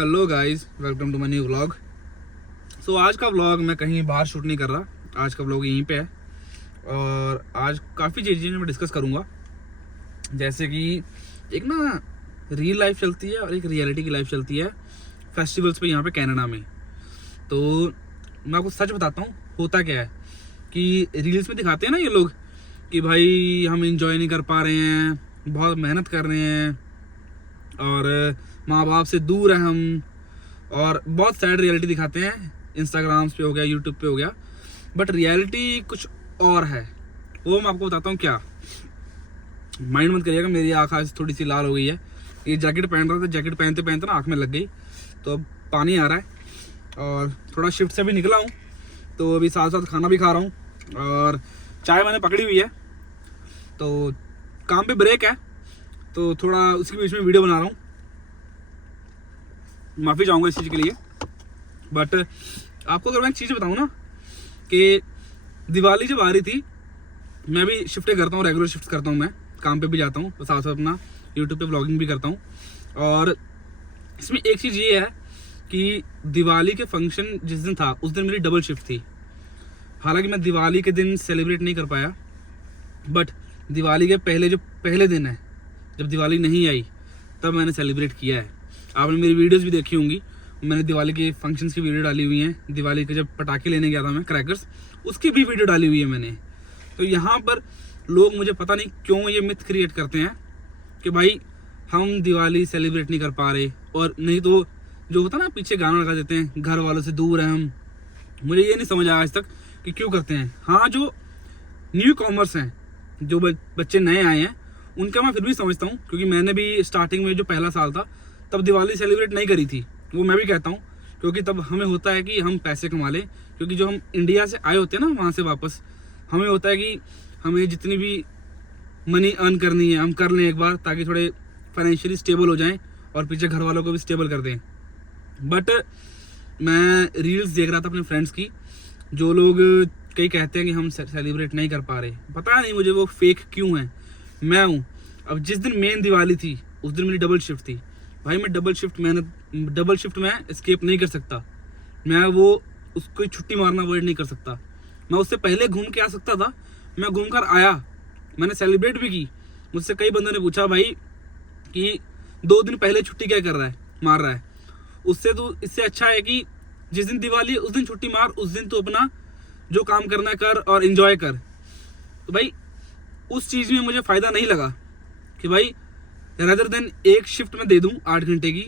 Hello guys, welcome to my new vlog. So आज का vlog मैं कहीं बाहर शूट नहीं कर रहा। आज का व्लॉग यहीं पे है और आज काफ़ी चीज़ें मैं डिस्कस करूँगा। जैसे कि एक ना रियल लाइफ चलती है और एक रियलिटी की लाइफ चलती है फेस्टिवल्स पे यहाँ पे कनाडा में। तो मैं आपको सच बताता हूँ होता क्या है कि रील्स में दिखाते हैं ना ये लोग कि भाई हम इंजॉय नहीं कर पा रहे हैं, बहुत मेहनत कर रहे हैं और माँ बाप से दूर है हम, और बहुत सैड रियलिटी दिखाते हैं। इंस्टाग्राम्स पे हो गया, यूट्यूब पे हो गया, बट रियलिटी कुछ और है। वो मैं आपको बताता हूँ क्या। माइंड मत करिएगा, मेरी आँख आज थोड़ी सी लाल हो गई है। ये जैकेट पहन रहा था, जैकेट पहनते पहनते ना आँख में लग गई, तो अब पानी आ रहा है और थोड़ा शिफ्ट से भी निकला हूँ, तो अभी साथ साथ खाना भी खा रहा हूँ और चाय मैंने पकड़ी हुई है। तो काम पे ब्रेक है, तो थोड़ा उसके बीच में वीडियो बना रहा हूँ। माफ़ी चाहूँगा इस चीज़ के लिए। बट आपको अगर मैं एक चीज़ बताऊँ ना कि दिवाली जब आ रही थी, मैं भी शिफ्टें करता हूँ, रेगुलर शिफ्ट करता हूँ, मैं काम पे भी जाता हूँ, तो साथ साथ अपना यूट्यूब पे ब्लॉगिंग भी करता हूँ। और इसमें एक चीज़ ये है कि दिवाली के फंक्शन जिस दिन था उस दिन मेरी डबल शिफ्ट थी। हालांकि मैं दिवाली के दिन सेलिब्रेट नहीं कर पाया, बट दिवाली के पहले दिन है, जब दिवाली नहीं आई तब मैंने सेलिब्रेट किया है। आपने मेरी वीडियोस भी देखी होंगी, मैंने दिवाली के फंक्शंस की वीडियो डाली हुई हैं। दिवाली के जब पटाखे लेने गया था मैं, क्रैकर्स, उसकी भी वीडियो डाली हुई है मैंने। तो यहाँ पर लोग मुझे पता नहीं क्यों ये मिथ क्रिएट करते हैं कि भाई हम दिवाली सेलिब्रेट नहीं कर पा रहे, और नहीं तो जो होता ना पीछे गाना लगा देते हैं, घर वालों से दूर है हम। मुझे ये नहीं समझ आया आज तक कि क्यों करते हैं। हाँ, जो न्यू कॉमर्स हैं, जो बच्चे नए आए हैं, उनका मैं फिर भी समझता हूँ, क्योंकि मैंने भी स्टार्टिंग में जो पहला साल था तब दिवाली सेलिब्रेट नहीं करी थी। वो मैं भी कहता हूँ, क्योंकि तब हमें होता है कि हम पैसे कमा लें, क्योंकि जो हम इंडिया से आए होते हैं ना वहाँ से वापस, हमें होता है कि हमें जितनी भी मनी अर्न करनी है हम कर लें एक बार, ताकि थोड़े फाइनेंशियली स्टेबल हो जाएं और पीछे घर वालों को भी स्टेबल कर दें। बट मैं रील्स देख रहा था अपने फ्रेंड्स की, जो लोग कई कहते हैं कि हम सेलिब्रेट नहीं कर पा रहे। पता नहीं मुझे वो फेक क्यों है। मैं हूँ, अब जिस दिन मेन दिवाली थी उस दिन मेरी डबल शिफ्ट थी। भाई मैं डबल शिफ्ट में एस्केप नहीं कर सकता। मैं वो उसको छुट्टी मारना अवॉइड नहीं कर सकता। मैं उससे पहले घूम के आ सकता था, मैं घूम कर आया, मैंने सेलिब्रेट भी की। मुझसे कई बंदों ने पूछा भाई कि 2 दिन पहले छुट्टी क्या कर रहा है, मार रहा है। उससे तो इससे अच्छा है कि जिस दिन दिवाली उस दिन छुट्टी मार, उस दिन तो अपना जो काम करना कर और एंजॉय कर। तो भाई उस चीज़ में मुझे फ़ायदा नहीं लगा कि भाई रदर देन एक शिफ्ट में दे दूं 8 घंटे की,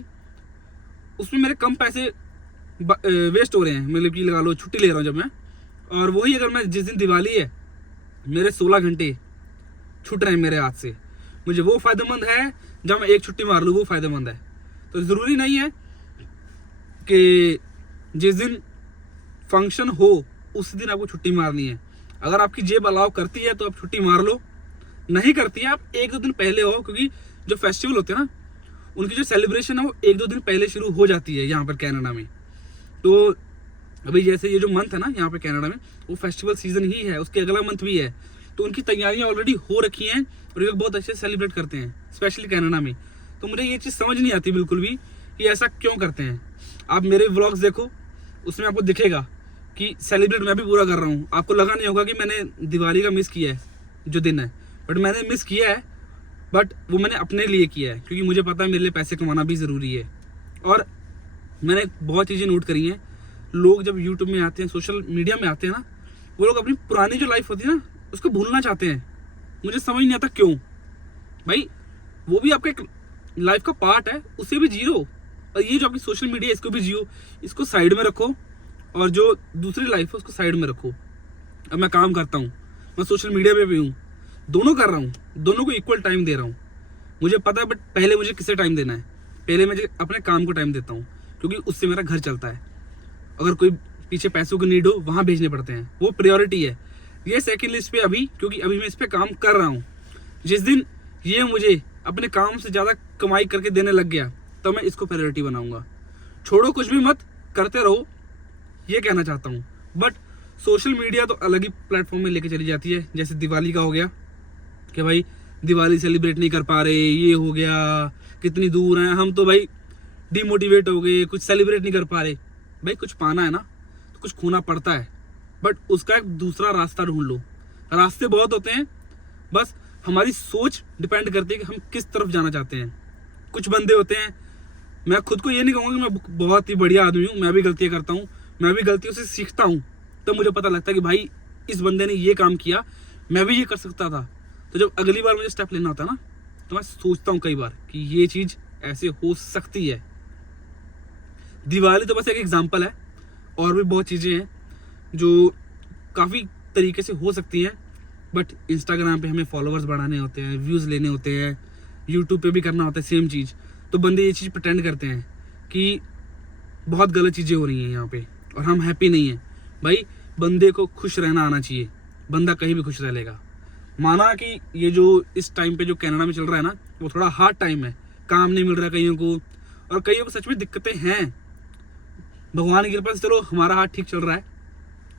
उसमें मेरे कम पैसे वेस्ट हो रहे हैं। मतलब कि लगा लो छुट्टी ले रहा हूँ जब मैं, और वही अगर मैं जिस दिन दिवाली है मेरे 16 घंटे छूट रहे हैं मेरे हाथ से, मुझे वो फ़ायदेमंद है। जब मैं एक छुट्टी मार लूँ वो फ़ायदेमंद है। तो ज़रूरी नहीं है कि जिस दिन फंक्शन हो उस दिन आपको छुट्टी मारनी है। अगर आपकी जेब अलाउ करती है तो आप छुट्टी मार लो, नहीं करती है आप 1-2 दिन पहले हो, क्योंकि जो फेस्टिवल होते हैं ना उनकी जो सेलिब्रेशन है वो 1-2 दिन पहले शुरू हो जाती है यहाँ पर कनाडा में। तो अभी जैसे ये जो मंथ है ना यहाँ पे कनाडा में, वो फेस्टिवल सीजन ही है, उसके अगला मंथ भी है, तो उनकी तैयारियाँ ऑलरेडी हो रखी हैं और ये लोग बहुत अच्छे से सेलिब्रेट करते हैं, स्पेशली कनाडा में। तो मुझे ये चीज़ समझ नहीं आती बिल्कुल भी कि ऐसा क्यों करते हैं। आप मेरे व्लॉग्स देखो, उसमें आपको दिखेगा कि सेलिब्रेट मैं भी पूरा कर रहा हूँ। आपको लगा नहीं होगा कि मैंने दिवाली का मिस किया है जो दिन है, बट मैंने मिस किया है, बट वो मैंने अपने लिए किया है, क्योंकि मुझे पता है मेरे लिए पैसे कमाना भी ज़रूरी है। और मैंने बहुत चीज़ें नोट करी हैं, लोग जब यूट्यूब में आते हैं, सोशल मीडिया में आते हैं ना, वो लोग अपनी पुरानी जो लाइफ होती है ना उसको भूलना चाहते हैं। मुझे समझ नहीं आता क्यों। भाई वो भी आपका एक लाइफ का पार्ट है, उसे भी जियो, और ये जो आपकी सोशल मीडिया है इसको भी जियो। इसको साइड में रखो और जो दूसरी लाइफ है उसको साइड में रखो। अब मैं काम करता हूँ, मैं सोशल मीडिया पे भी हूँ, दोनों कर रहा हूँ, दोनों को इक्वल टाइम दे रहा हूँ। मुझे पता है, बट पहले मुझे किसे टाइम देना है, पहले मैं अपने काम को टाइम देता हूँ, क्योंकि उससे मेरा घर चलता है। अगर कोई पीछे पैसों की नीड हो वहाँ भेजने पड़ते हैं, वो प्रायोरिटी है। ये सेकंड लिस्ट पे अभी, क्योंकि अभी मैं इस पर काम कर रहा हूँ। जिस दिन ये मुझे अपने काम से ज़्यादा कमाई करके देने लग गया तो मैं इसको प्रायोरिटी बनाऊँगा। छोड़ो कुछ भी मत, करते रहो, ये कहना चाहता हूँ। बट सोशल मीडिया तो अलग ही प्लेटफॉर्म में लेके चली जाती है। जैसे दिवाली का हो गया कि भाई दिवाली सेलिब्रेट नहीं कर पा रहे, ये हो गया, कितनी दूर हैं हम, तो भाई डिमोटिवेट हो गए, कुछ सेलिब्रेट नहीं कर पा रहे। भाई कुछ पाना है ना तो कुछ खोना पड़ता है, बट उसका एक दूसरा रास्ता ढूंढ लो। रास्ते बहुत होते हैं, बस हमारी सोच डिपेंड करती है कि हम किस तरफ जाना चाहते हैं। कुछ बंदे होते हैं, मैं खुद को ये नहीं कहूँगा कि मैं बहुत ही बढ़िया आदमी हूँ, मैं भी गलतियाँ करता हूँ, मैं भी गलतियों से सीखता हूँ। तो मुझे पता लगता है कि भाई इस बंदे ने ये काम किया, मैं भी ये कर सकता था। तो जब अगली बार मुझे स्टेप लेना होता है ना, तो मैं सोचता हूँ कई बार कि ये चीज़ ऐसे हो सकती है। दिवाली तो बस एक एग्जाम्पल है, और भी बहुत चीज़ें हैं जो काफ़ी तरीके से हो सकती हैं। बट इंस्टाग्राम पे हमें फॉलोअर्स बढ़ाने होते हैं, व्यूज़ लेने होते हैं, यूट्यूब पे भी करना होता है सेम चीज़। तो बंदे ये चीज़ प्रिटेंड करते हैं कि बहुत गलत चीज़ें हो रही हैं यहाँ पे और हम हैप्पी नहीं हैं। भाई बंदे को खुश रहना आना चाहिए, बंदा कहीं भी खुश रह लेगा। माना कि ये जो इस टाइम पे जो कनाडा में चल रहा है ना, वो थोड़ा हार्ड टाइम है, काम नहीं मिल रहा है कईयों को, और कईयों को सच में दिक्कतें हैं। भगवान की कृपा से चलो हमारा हाथ ठीक चल रहा है,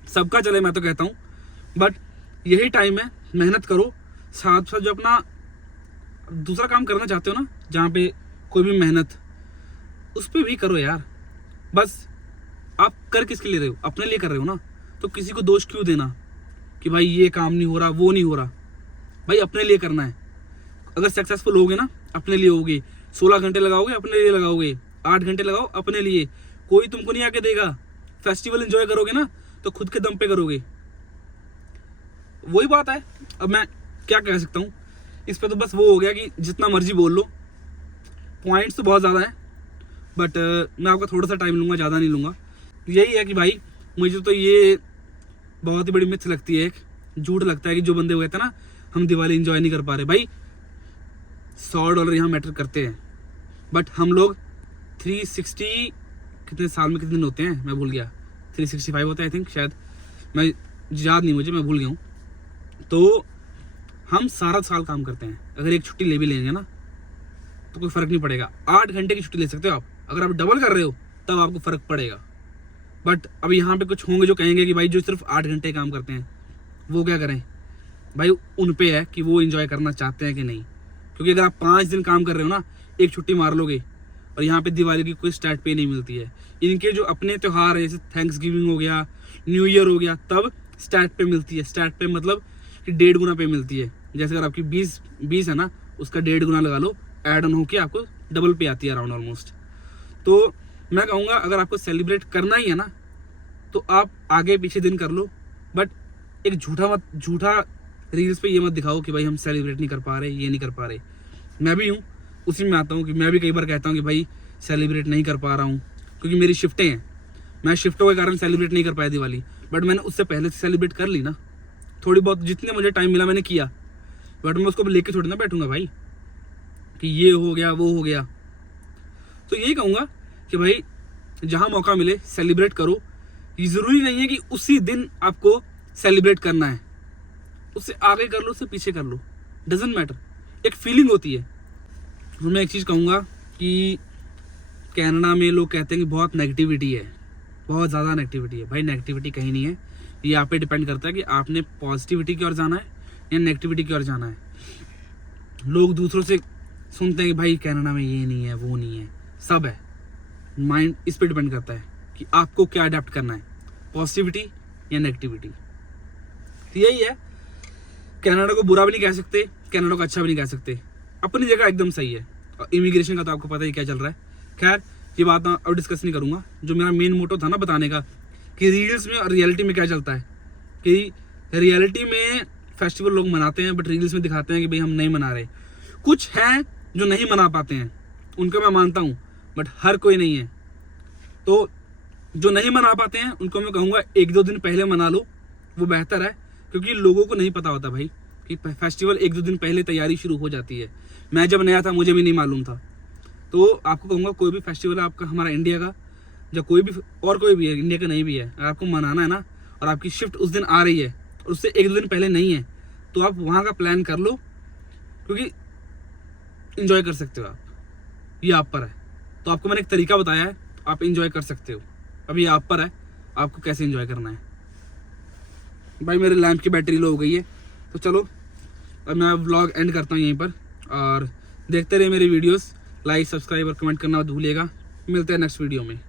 सबका चले मैं तो कहता हूँ। बट यही टाइम है, मेहनत करो, साथ साथ जो अपना दूसरा काम करना चाहते हो ना, जहाँ पे कोई भी मेहनत, उस पर भी करो यार। बस आप कर किसके लिए रहे हो? अपने लिए कर रहे हो ना, तो किसी को दोष क्यों देना कि भाई ये काम नहीं हो रहा, वो नहीं हो रहा। भाई अपने लिए करना है। अगर सक्सेसफुल होगे ना, अपने लिए होगे। 16 घंटे लगाओगे, अपने लिए लगाओगे। 8 घंटे लगाओ अपने लिए, कोई तुमको नहीं आके देगा। फेस्टिवल एंजॉय करोगे ना, तो खुद के दम पे करोगे। वही बात है। अब मैं क्या कह सकता हूँ इस पर, तो बस वो हो गया कि जितना मर्जी बोल लो, पॉइंट्स तो बहुत ज़्यादा हैं, बट मैं आपका थोड़ा सा टाइम लूँगा, ज़्यादा नहीं लूँगा। यही है कि भाई मुझे तो ये बहुत ही बड़ी मिथ लगती है, एक झूठ लगता है कि जो बंदे हुए थे ना, हम दिवाली एंजॉय नहीं कर पा रहे। भाई $100 यहाँ मैटर करते हैं, बट हम लोग 360 कितने साल में कितने दिन होते हैं मैं भूल गया, 365 होते हैं आई थिंक, शायद, मैं याद नहीं, मुझे, मैं भूल गया हूँ। तो हम सारा साल काम करते हैं, अगर एक छुट्टी ले भी लेंगे ना तो कोई फ़र्क नहीं पड़ेगा। 8 घंटे की छुट्टी ले सकते हो आप, अगर आप डबल कर रहे हो तब आपको फ़र्क पड़ेगा। बट अब यहाँ पे कुछ होंगे जो कहेंगे कि भाई जो सिर्फ 8 घंटे काम करते हैं वो क्या करें। भाई उन पे है कि वो एंजॉय करना चाहते हैं कि नहीं, क्योंकि अगर आप 5 दिन काम कर रहे हो ना, एक छुट्टी मार लोगे, और यहाँ पे दिवाली की कोई स्टार्ट पे नहीं मिलती है। इनके जो अपने त्यौहार है, जैसे थैंक्स गिविंग हो गया, न्यू ईयर हो गया, तब स्टार्ट पे मिलती है। स्टार्ट पे मतलब कि 1.5 गुना पे मिलती है। जैसे अगर आपकी 20 है ना, उसका 1.5 गुना लगा लो, ऐड ऑन होके आपको डबल पे आती है अराउंड ऑलमोस्ट। तो मैं कहूँगा अगर आपको सेलिब्रेट करना ही है ना, तो आप आगे पीछे दिन कर लो, बट एक झूठा रील्स पे ये मत दिखाओ कि भाई हम सेलिब्रेट नहीं कर पा रहे, ये नहीं कर पा रहे। मैं भी हूँ, उसी में आता हूँ कि मैं भी कई बार कहता हूँ कि भाई सेलिब्रेट नहीं कर पा रहा हूँ, क्योंकि मेरी शिफ्टें हैं। मैं शिफ्टों के कारण सेलिब्रेट नहीं कर पाया दिवाली, बट मैंने उससे पहले से सेलिब्रेट कर ली ना, थोड़ी बहुत जितने मुझे टाइम मिला मैंने किया। बट मैं उसको लेके थोड़ी ना बैठूंगा भाई कि ये हो गया वो हो गया। तो यही कहूँगा कि भाई जहाँ मौका मिले सेलिब्रेट करो। ये ज़रूरी नहीं है कि उसी दिन आपको सेलिब्रेट करना है, उससे आगे कर लो, उससे पीछे कर लो, डजेंट मैटर। एक फीलिंग होती है। तो मैं एक चीज़ कहूँगा कि कनाडा में लोग कहते हैं कि बहुत नेगेटिविटी है, बहुत ज़्यादा नेगेटिविटी है। भाई नेगेटिविटी कहीं नहीं है, ये आप पे डिपेंड करता है कि आपने पॉजिटिविटी की ओर जाना है या नेगेटिविटी की ओर जाना है। लोग दूसरों से सुनते हैं कि भाई कनाडा में ये नहीं है, वो नहीं है, सब है। माइंड इस पे डिपेंड करता है कि आपको क्या अडेप्ट करना है, पॉजिटिविटी या नेगेटिविटी। तो यही है, कनाडा को बुरा भी नहीं कह सकते, कनाडा को अच्छा भी नहीं कह सकते, अपनी जगह एकदम सही है। और इमिग्रेशन का तो आपको पता ही क्या चल रहा है। खैर ये बात मैं अब डिस्कस नहीं करूँगा। जो मेरा मेन मोटो था ना बताने का, कि रील्स में और रियलिटी में क्या चलता है, कि रियलिटी में फेस्टिवल लोग मनाते हैं, बट रील्स में दिखाते हैं कि भाई हम नहीं मना रहे। कुछ हैं जो नहीं मना पाते हैं, उनको मैं मानता हूँ, बट हर कोई नहीं है। तो जो नहीं मना पाते हैं उनको मैं कहूँगा 1-2 दिन पहले मना लो, वो बेहतर है। क्योंकि लोगों को नहीं पता होता भाई कि फेस्टिवल 1-2 दिन पहले तैयारी शुरू हो जाती है। मैं जब नया था मुझे भी नहीं मालूम था। तो आपको कहूँगा कोई भी फेस्टिवल है आपका, हमारा इंडिया का या कोई भी और कोई भी है, इंडिया का नहीं भी है, अगर आपको मनाना है ना और आपकी शिफ्ट उस दिन आ रही है और उससे 1-2 दिन पहले नहीं है, तो आप वहाँ का प्लान कर लो, क्योंकि इंजॉय कर सकते हो आप। ये आप पर है। तो आपको मैंने एक तरीका बताया है, आप इंजॉय कर सकते हो। अब ये आप पर है, आपको कैसे इंजॉय करना है। भाई मेरे लैंप की बैटरी लो हो गई है, तो चलो अब मैं व्लॉग एंड करता हूँ यहीं पर। और देखते रहिए मेरी वीडियोस, लाइक सब्सक्राइब और कमेंट करना मत भूलिएगा। मिलते हैं नेक्स्ट वीडियो में।